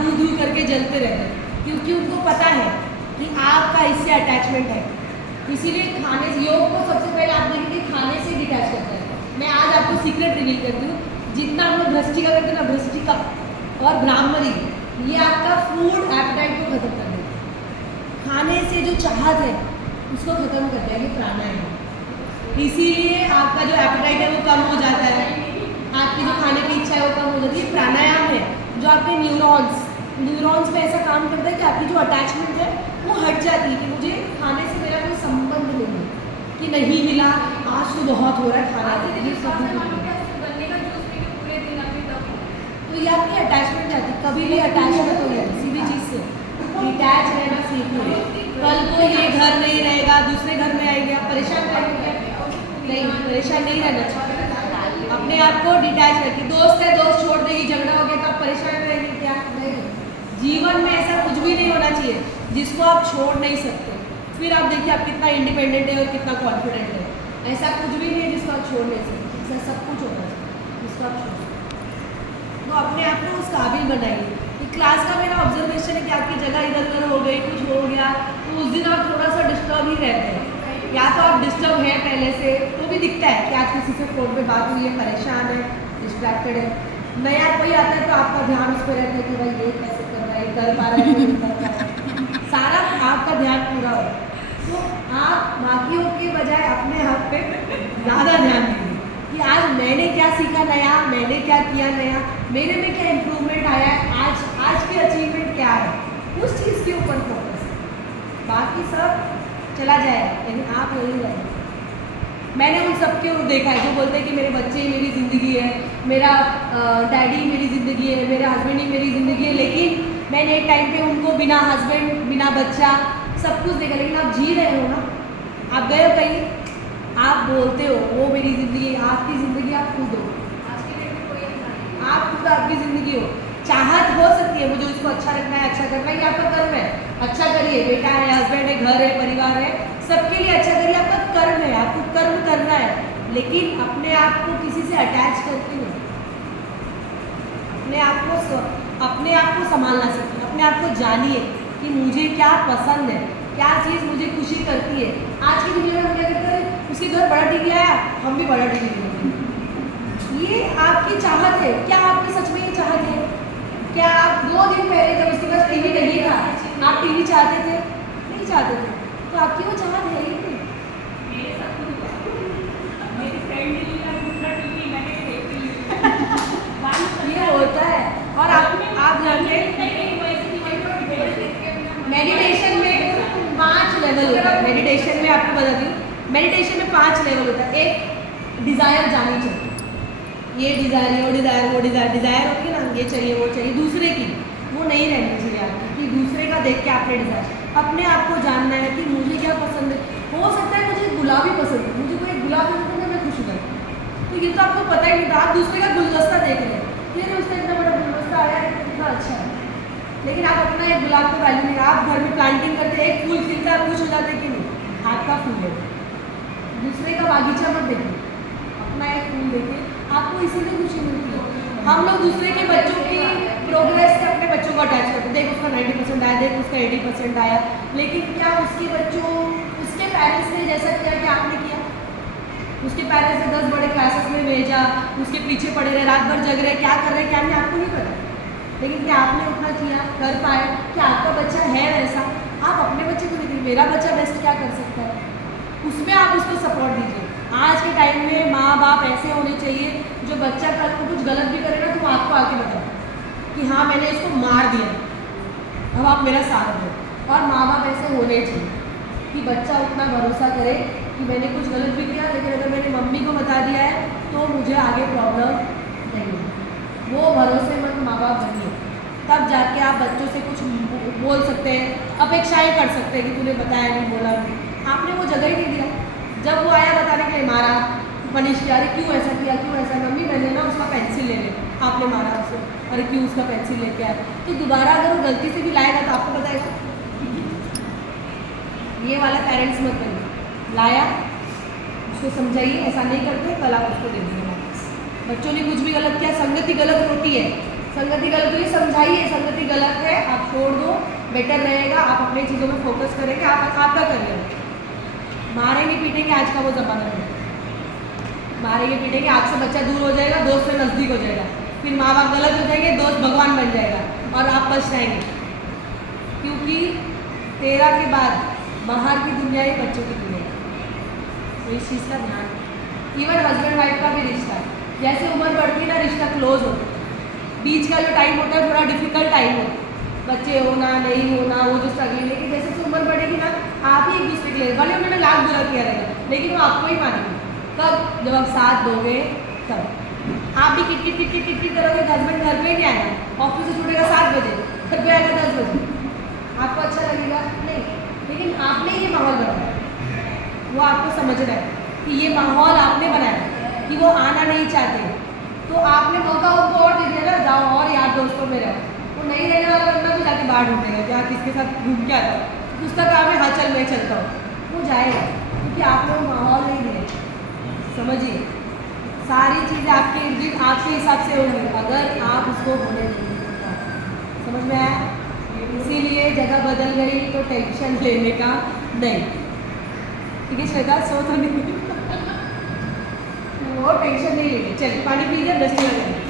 धू धू करके जलते रहते हैं, क्योंकि उनको पता है कि आग का इससे अटैचमेंट है। इसीलिए खाने से, योग को सबसे पहले आप देखेंगे खाने से डिटैच करता है। मैं आज आपको सीक्रेट रिवील करती हूँ, जितना हम लोग भ्रष्टिका करते हैं ना, भ्रष्टिका और ब्राह्मणी, ये आपका फूड एपेटाइट को खत्म कर देगा। खाने से जो चाहत है उसको खत्म कर देगा, ये प्राणायाम। इसीलिए आपका जो एपेटाइट है वो कम हो जाता है, आपकी जो खाने की इच्छा है वो कम हो जाती है। प्राणायाम है जो आपके न्यूरॉन्स पे ऐसा काम करता है कि आपकी जो अटैचमेंट है वो हट जाती है, कि मुझे खाने से मेरा कोई संबंध नहीं है, कि नहीं मिला आज तो बहुत हो रहा है खाना, तो ये आपकी अटैचमेंट जाती है। कभी भी अटैचमेंट हो जाए किसी भी चीज़ से, डिटैच रहना सीखो। कल को ये घर नहीं रहेगा, दूसरे घर में आएंगे, आप परेशान रहेंगे नहीं, परेशान नहीं रहना चाहिए। अपने आप को डिटैच रखिए। दोस्त है, दोस्त छोड़ देगी, झगड़ा हो गया तो आप परेशान रहेंगे क्या? नहीं, जीवन में ऐसा कुछ भी नहीं होना चाहिए जिसको आप छोड़ नहीं सकते। फिर आप देखिए आप कितना इंडिपेंडेंट है और कितना कॉन्फिडेंट है। ऐसा कुछ भी नहीं है जिसको आप छोड़ नहीं सकते, ऐसा सब कुछ होना चाहिए जिसको आप छोड़ सकते। तो अपने आप को उस काबिल बनाइए। क्लास का मेरा ऑब्जर्वेशन है कि आपकी जगह इधर उधर हो गई, कुछ हो गया तो उस दिन आप थोड़ा सा डिस्टर्ब ही रहते हैं। या तो आप डिस्टर्ब हैं पहले से, तो भी दिखता है कि आज किसी से फ़ोन पे बात हुई है, परेशान है, डिस्ट्रैक्टेड है। नया कोई आता है तो आपका ध्यान उस पर रहता है कि भाई ये कैसे कर रहा है, कर पा रहा है, नहीं कर पा रहा है, सारा आपका ध्यान पूरा हो। तो आप बाकियों के बजाय अपने आप पे ज़्यादा ध्यान दीजिए कि आज मैंने क्या सीखा नया, मैंने क्या किया नया, मेरे में क्या इम्प्रूवमेंट आया है, आज की अचीवमेंट क्या है, उस चीज़ के ऊपर फोकस। बाकी सब चला जाएगा, लेकिन आप यही रहें। मैंने उन सबके देखा है जो बोलते हैं कि मेरे बच्चे ही मेरी ज़िंदगी है, मेरा डैडी मेरी ज़िंदगी है, मेरा हस्बैंड ही मेरी ज़िंदगी है। लेकिन मैंने एक टाइम पे उनको बिना हस्बैंड, बिना बच्चा सब कुछ देखा। लेकिन आप जी रहे हो ना, आप गए हो कहीं, आप बोलते हो वो मेरी ज़िंदगी, आपकी ज़िंदगी आप खुद हो, आप खुद आपकी ज़िंदगी हो। चाहत हो सकती है मुझे उसको अच्छा रखना है, अच्छा करना है, ये आपका कर्म है, अच्छा करिए। बेटा है, हस्बैंड है, घर है, परिवार है, सबके लिए अच्छा करिए, आपका कर्म है, आपको कर्म करना है। लेकिन अपने आप को किसी से अटैच करके नहीं, अपने आप को संभालना सीखिए। अपने आप को जानिए कि मुझे क्या पसंद है, क्या चीज़ मुझे खुशी करती है। आज की दुनिया में हम क्या करते हैं, उसके घर बड़ा टीवी आया, हम भी बड़ा टीवी लेंगे। ये आपकी चाहत है क्या? आपकी सच में ये चाहत है क्या? आप 2 दिन पहले जब उसके पास टीवी नहीं था, आप टीवी चाहते थे? नहीं चाहते थे, तो आपकी वो चाहत है ही नहीं। ये होता है। और आप जानते मेडिटेशन में 5 लेवल होता है। मेडिटेशन में आपको बता दूँ, मेडिटेशन में 5 लेवल होता है। एक डिज़ायर जानी चाहिए, ये डिज़ायर है, वो डिज़ायर, वो डिज़ायर होती है ना, ये चाहिए वो चाहिए, दूसरे की वो नहीं रहनी चाहिए आपकी, कि दूसरे का देख के आपने डिज़ायर। अपने आप को जानना है कि मुझे क्या पसंद है। हो सकता है मुझे गुलाबी पसंद है, मुझे कोई गुलाब पसंद है, मैं खुश हो जाती हूँ। तो ये तो आपको पता ही नहीं था, आप दूसरे का गुलदस्ता देख रहे हैं, फिर उसका इतना बड़ा गुलदस्ता आया है, कितना अच्छा है। लेकिन आप अपना एक गुलाब को वैल्यू नहीं, आप घर में प्लांटिंग करते, एक फूल खिलता है, खुश हो जाते कि नहीं, आपका फूल है। दूसरे का बागीचा मत देखिए, अपना एक फूल देखिए, आपको इसीलिए खुशी मिलती है। हम लोग दूसरे के बच्चों की प्रोग्रेस से अपने बच्चों को अटैच करते हैं। देख उसका 90% आया, देख उसका 80% आया, लेकिन क्या उसके बच्चों, उसके पेरेंट्स ने जैसा किया कि आपने किया? उसके पेरेंट्स ने 10 बड़े क्लासेस में भेजा, उसके पीछे पड़े रहे, रात भर जग रहे, क्या कर रहे क्या नहीं आपको नहीं पता। लेकिन क्या आपने उतना किया, कर पाए? क्या आपका बच्चा है वैसा? आप अपने बच्चे को देखिए, मेरा बच्चा बेस्ट क्या कर सकता है, उसमें आप उसको सपोर्ट दीजिए। आज के टाइम में माँ बाप ऐसे होने चाहिए जो बच्चा कल को कुछ गलत भी करेगा तो आपको आके बताए कि हाँ मैंने इसको मार दिया, अब आप मेरा साथ दो। और माँ बाप ऐसे होने चाहिए कि बच्चा उतना भरोसा करे कि मैंने कुछ गलत भी किया, लेकिन अगर मैंने मम्मी को बता दिया है तो मुझे आगे प्रॉब्लम नहीं है। वो भरोसेमंद माँ बाप बनिए, तब जाके आप बच्चों से कुछ बोल सकते हैं, अपेक्षाएं कर सकते हैं कि तूने बताया नहीं, बोला नहीं, आपने वो जगह ही नहीं दिया। जब वो आया बताने के लिए, मारा, पनिश किया, अरे क्यों ऐसा किया, क्यों ऐसा, मम्मी मैंने ना उसका पेंसिल ले लिया, आपने मारा उसे, अरे क्यों उसका पेंसिल लेके आया। तो दोबारा अगर वो गलती से भी लाएगा तो आपको बताएगा। ये वाला पेरेंट्स मत बनिए, लाया उसको समझाइए, ऐसा नहीं करते, कल आप उसको दे दीजिए वापस। बच्चों ने कुछ भी गलत किया, संगति गलत होती है, संगति गलत हुई, समझाइए संगति गलत, बेटर रहेगा, आप अपनी चीज़ों में फोकस करेंगे, आप आपका करियर। मारेंगे पीटेंगे आज का वो ज़माना नहीं। मारेंगे पीटेंगे, आपसे बच्चा दूर हो जाएगा, दोस्त से नज़दीक हो जाएगा, फिर माँ बाप गलत हो जाएंगे, दोस्त भगवान बन जाएगा और आप पछताएंगे। क्योंकि 13 के बाद बाहर की दुनिया ही बच्चों की दुनिया है। तो इस चीज़ का ध्यान, इवन हस्बैंड वाइफ का भी रिश्ता, जैसे उम्र बढ़ती है ना रिश्ता क्लोज होता है। बीच का जो टाइम होता है थोड़ा डिफिकल्ट टाइम होता है, बच्चे होना नहीं होना वो जो स्ट्रगलिंग, लेकिन जैसे जैसे उम्र बढ़ेगी ना आप ही एक दूसरे के लिए, भले उन्होंने लाख बुरा किया रहेगा लेकिन वो आपको ही मानेंगे। कब? जब आप साथ दोगे तब। आप भी किट करोगे, हस्बैंड घर पे ही नहीं आएगा, ऑफिस से छूटेगा 7 बजे, घर पे आएगा 10 बजे, आपको अच्छा लगेगा नहीं। लेकिन आपने ये माहौल बनाया, वो आपको समझ रहा है कि ये माहौल आपने बनाया कि वो आना नहीं चाहते, तो आपने मौका उनको और दे दिया ना, जाओ और यार दोस्तों में रहो। वो नहीं रहने वाला बंदा तो जाके बाहर ढूंढेगा कि यार किसके साथ घूम के आता है, उसका काम है हाँ चल मैं चलता हूँ, वो जाएगा क्योंकि आपने वो माहौल नहीं दिया। समझिए, सारी चीज़ें आपके इर्द गिर्द आपके हिसाब से होंगी अगर आप उसको होने देंगे। समझ में आया? इसीलिए जगह बदल गई तो टेंशन लेने का नहीं। ठीक है श्वेता, सो तो नहीं वो टेंशन नहीं लेंगे। चलिए पानी पीजिए, डस्टिंग करेंगे।